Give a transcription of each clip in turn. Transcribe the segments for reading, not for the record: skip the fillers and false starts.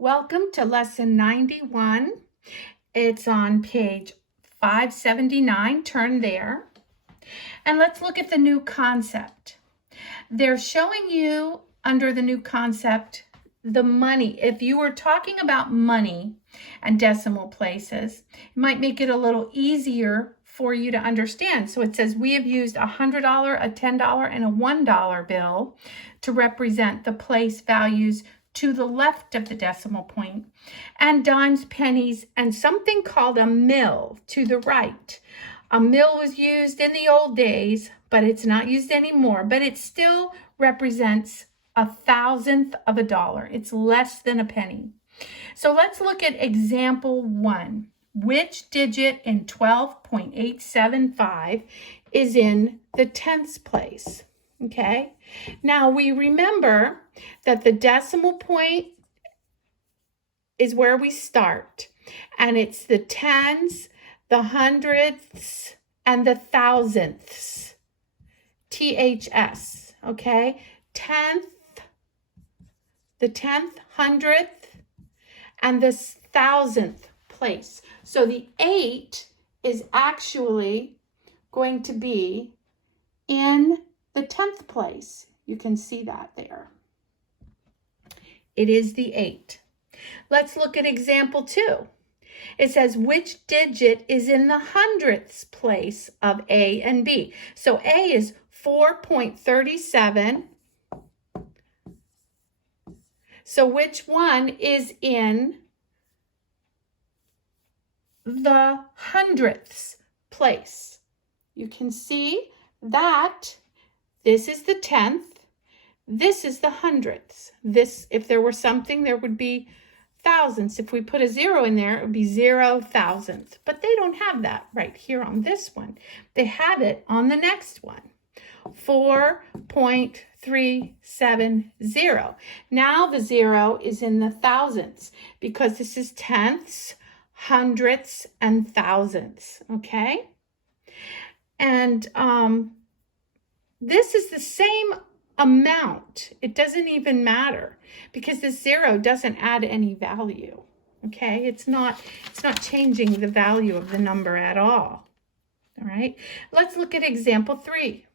Welcome to lesson 91. It's on page 579. Turn there. And let's look at the new concept. They're showing you under the new concept the money. If you were talking about money and decimal places, it might make it a little easier for you to understand. So it says we have used a $100, a $10, and a $1 bill to represent the place values to the left of the decimal point, and dimes, pennies, and something called a mill to the right. A mill was used in the old days, but it's not used anymore, but it still represents 1/1000th of a dollar. It's less than a penny. So let's look at example 1. Which digit in 12.875 is in the tenths place? Okay, now we remember that the decimal point is where we start, and it's the tens, the hundredths, and the thousandths. THS, okay? Tenth, the 10th, 100th, and the 1,000th place. So the 8 is actually going to be in the 10th place. You can see that there. It is the 8. Let's look at example 2. It says, which digit is in the hundredths place of A and B? So A is 4.37. So which one is in the hundredths place? You can see that this is the 10th, this is the hundredths. This, if there were something, there would be thousandths. If we put a 0 in there, it would be 0,000th. But they don't have that right here on this one. They have it on the next one. 4.370. Now the 0 is in the thousandths because this is tenths, hundredths, and thousandths, okay? And this is the same amount. It doesn't even matter because the 0 doesn't add any value, okay? It's not changing the value of the number at all right? Let's look at example 3.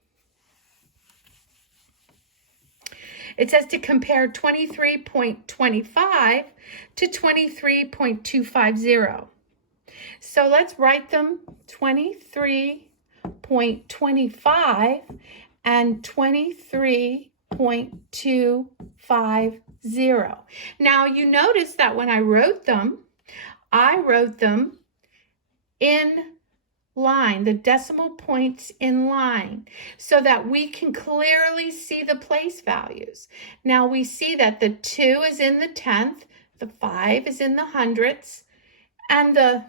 It says to compare 23.25 to 23.250. So let's write them 23.25 and 23.250. Now you notice that when I wrote them in line, the decimal points in line, so that we can clearly see the place values. Now we see that the 2 is in the 10th, the 5 is in the hundredths, and the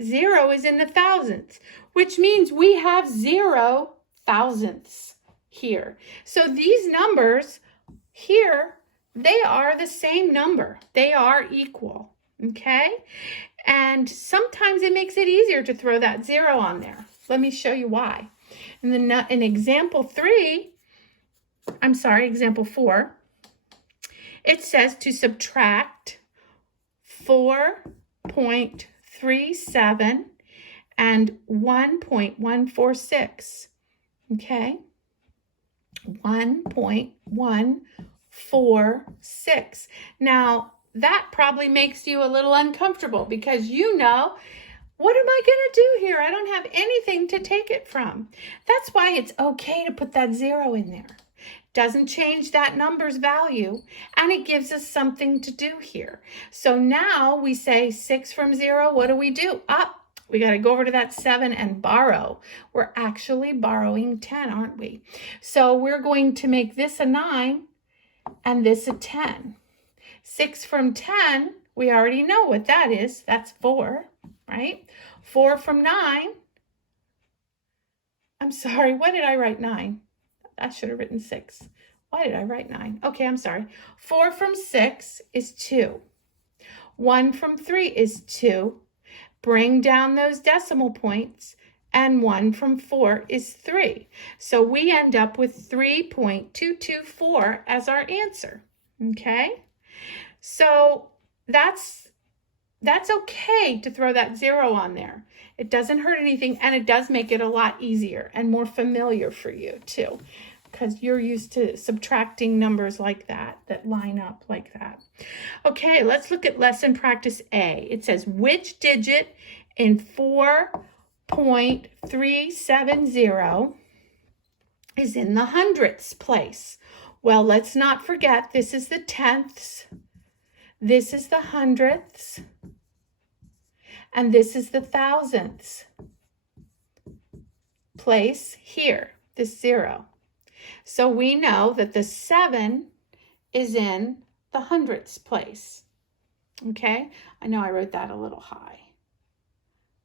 0 is in the thousandths, which means we have 0 thousandths here. So these numbers here, they are the same number. They are equal, okay? And sometimes it makes it easier to throw that 0 on there. Let me show you why. In example 4, it says to subtract 4.37 and 1.146. Okay? 1.146. Now, that probably makes you a little uncomfortable because you know, what am I going to do here? I don't have anything to take it from. That's why it's okay to put that 0 in there. Doesn't change that number's value, and it gives us something to do here. So now we say 6 from 0. What do? We got to go over to that 7 and borrow. We're actually borrowing 10, aren't we? So we're going to make this a 9 and this a 10. 6 from 10, we already know what that is. That's 4, right? 4 from 9. I'm sorry, why did I write 9? I should have written 6. Why did I write 9? Okay, I'm sorry. 4 from 6 is 2. 1 from 3 is 2. Bring down those decimal points, and 1 from 4 is 3. So we end up with 3.224 as our answer, okay? So that's okay to throw that 0 on there. It doesn't hurt anything, and it does make it a lot easier and more familiar for you too, because you're used to subtracting numbers like that line up like that. Okay, let's look at lesson practice A. It says, which digit in 4.370 is in the hundredths place? Well, let's not forget, this is the tenths, this is the hundredths, and this is the thousandths place here, this 0. So we know that the 7 is in the hundredths place. Okay, I know I wrote that a little high.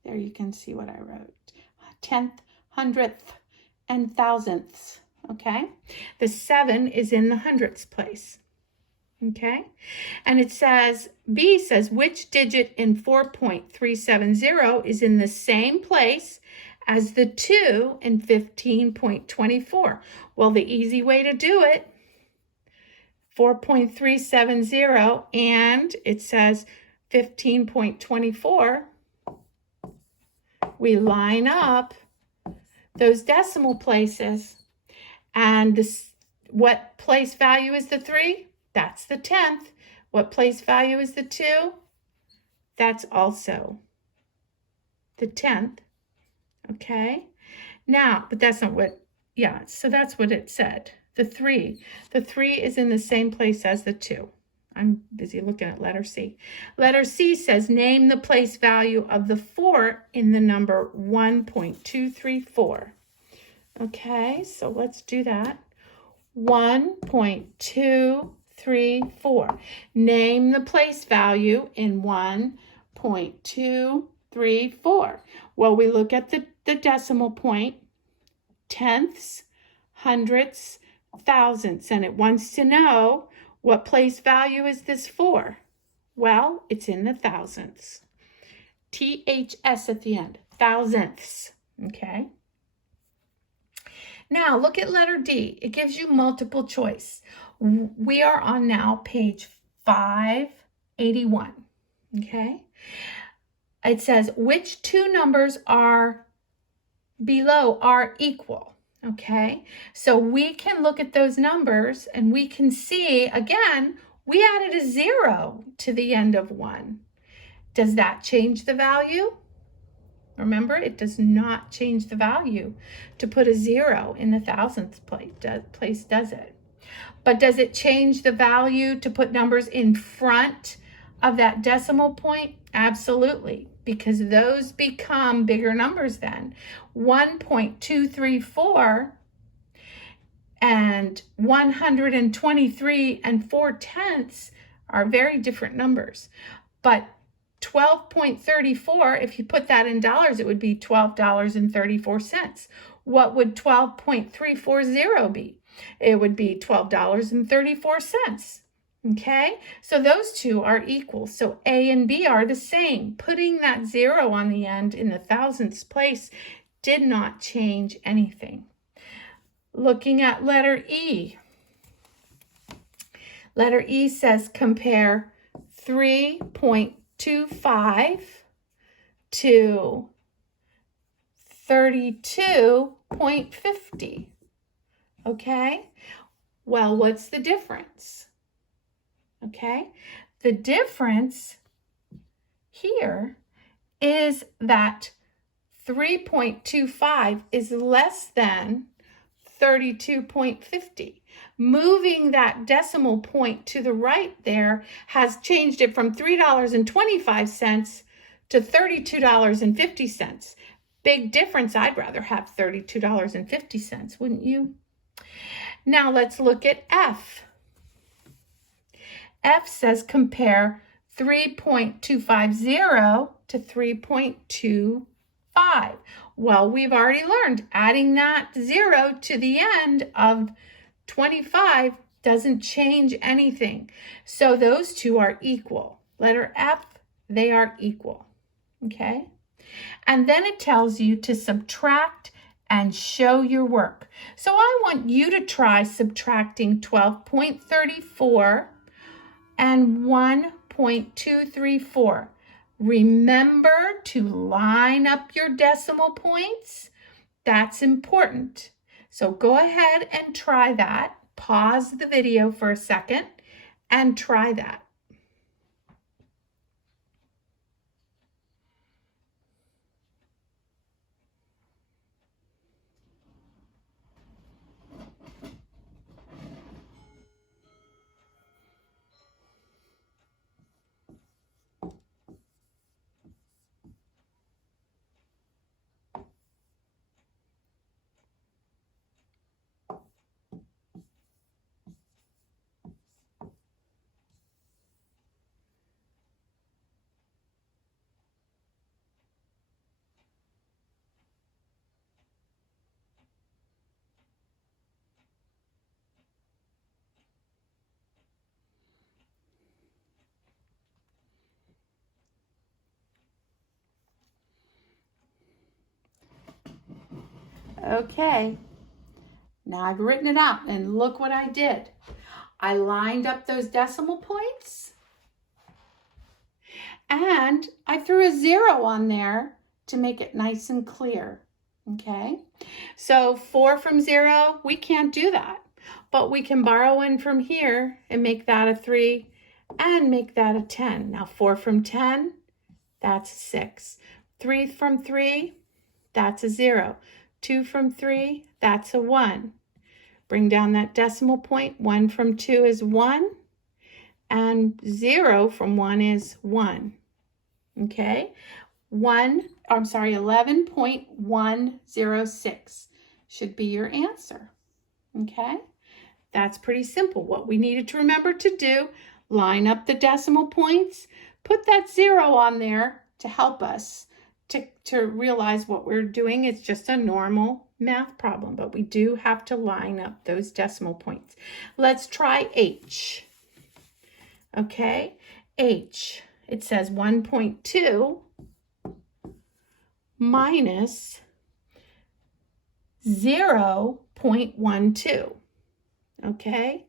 There you can see what I wrote. Tenth, hundredth, and thousandths. Okay, the 7 is in the hundredths place. Okay, and it says, B says, which digit in 4.370 is in the same place as the 2 in 15.24? Well, the easy way to do it, 4.370, and it says 15.24, we line up those decimal places, and this, what place value is the 3? That's the 10th. What place value is the 2? That's also the 10th. Okay, now, but that's not what, yeah, so that's what it said. The 3 is in the same place as the 2. I'm busy looking at letter C. Letter C says, name the place value of the 4 in the number 1.234. Okay, so let's do that. 1.234. Name the place value in 1.234. Well, we look at the decimal point, tenths, hundredths, thousandths, and it wants to know, what place value is this for? Well, it's in the thousandths. THS at the end, thousandths, okay? Now, look at letter D. It gives you multiple choice. We are on now page 581, okay? It says, which two numbers are below are equal? Okay, so we can look at those numbers and we can see, again, we added a 0 to the end of 1. Does that change the value? Remember, it does not change the value to put a 0 in the thousandth place, does it? But does it change the value to put numbers in front of that decimal point? Absolutely, because those become bigger numbers then. 1.234 and 123 and 4/10 are very different numbers. But 12.34, if you put that in dollars, it would be $12.34. What would 12.340 be? It would be $12.34. Okay, so those two are equal. So A and B are the same. Putting that 0 on the end in the thousandths place did not change anything. Looking at letter E. Letter E says compare 3.25 to 32.50. Okay, well, what's the difference? Okay, the difference here is that 3.25 is less than 32.50. Moving that decimal point to the right there has changed it from $3.25 to $32.50. Big difference. I'd rather have $32.50, wouldn't you? Now let's look at F. F says compare 3.250 to 3.25. Well, we've already learned adding that 0 to the end of 25 doesn't change anything. So those two are equal. Letter F, they are equal. Okay? And then it tells you to subtract and show your work. So I want you to try subtracting 12.34 and 1.2 0.234. Remember to line up your decimal points. That's important. So go ahead and try that. Pause the video for a second and try that. Okay, now I've written it out and look what I did. I lined up those decimal points and I threw a 0 on there to make it nice and clear. Okay, so 4 from 0, we can't do that, but we can borrow 1 from here and make that a 3 and make that a 10. Now 4 from 10, that's 6. 3 from 3, that's a 0. 2 from 3, that's a 1. Bring down that decimal point. 1 from 2 is 1, and 0 from 1 is 1. Okay, 11.106 should be your answer. Okay, that's pretty simple. What we needed to remember to do, line up the decimal points, put that 0 on there to help us to realize what we're doing. It's just a normal math problem, but we do have to line up those decimal points. Let's try H. Okay, H. It says 1.2 minus 0.12. Okay,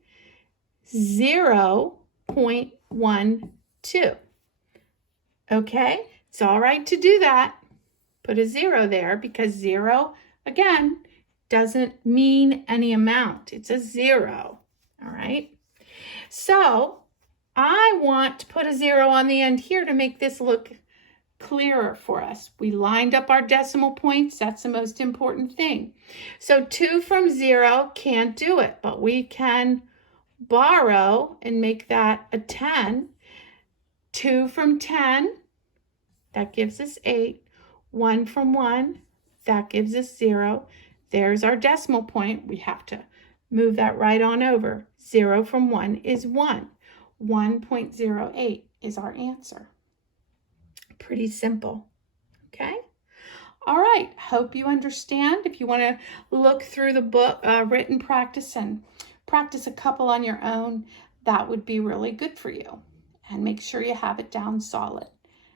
0.12. Okay, it's all right to do that. Put a 0 there because 0, again, doesn't mean any amount. It's a 0, all right? So I want to put a 0 on the end here to make this look clearer for us. We lined up our decimal points. That's the most important thing. So 2 from 0 can't do it, but we can borrow and make that a 10. 2 from 10, that gives us 8. 1 from 1, that gives us 0. There's our decimal point. We have to move that right on over. 0 from 1 is 1. 1.08 is our answer. Pretty simple. Okay? All right. Hope you understand. If you want to look through the book, written practice and practice a couple on your own, that would be really good for you. And make sure you have it down solid.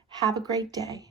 Have a great day.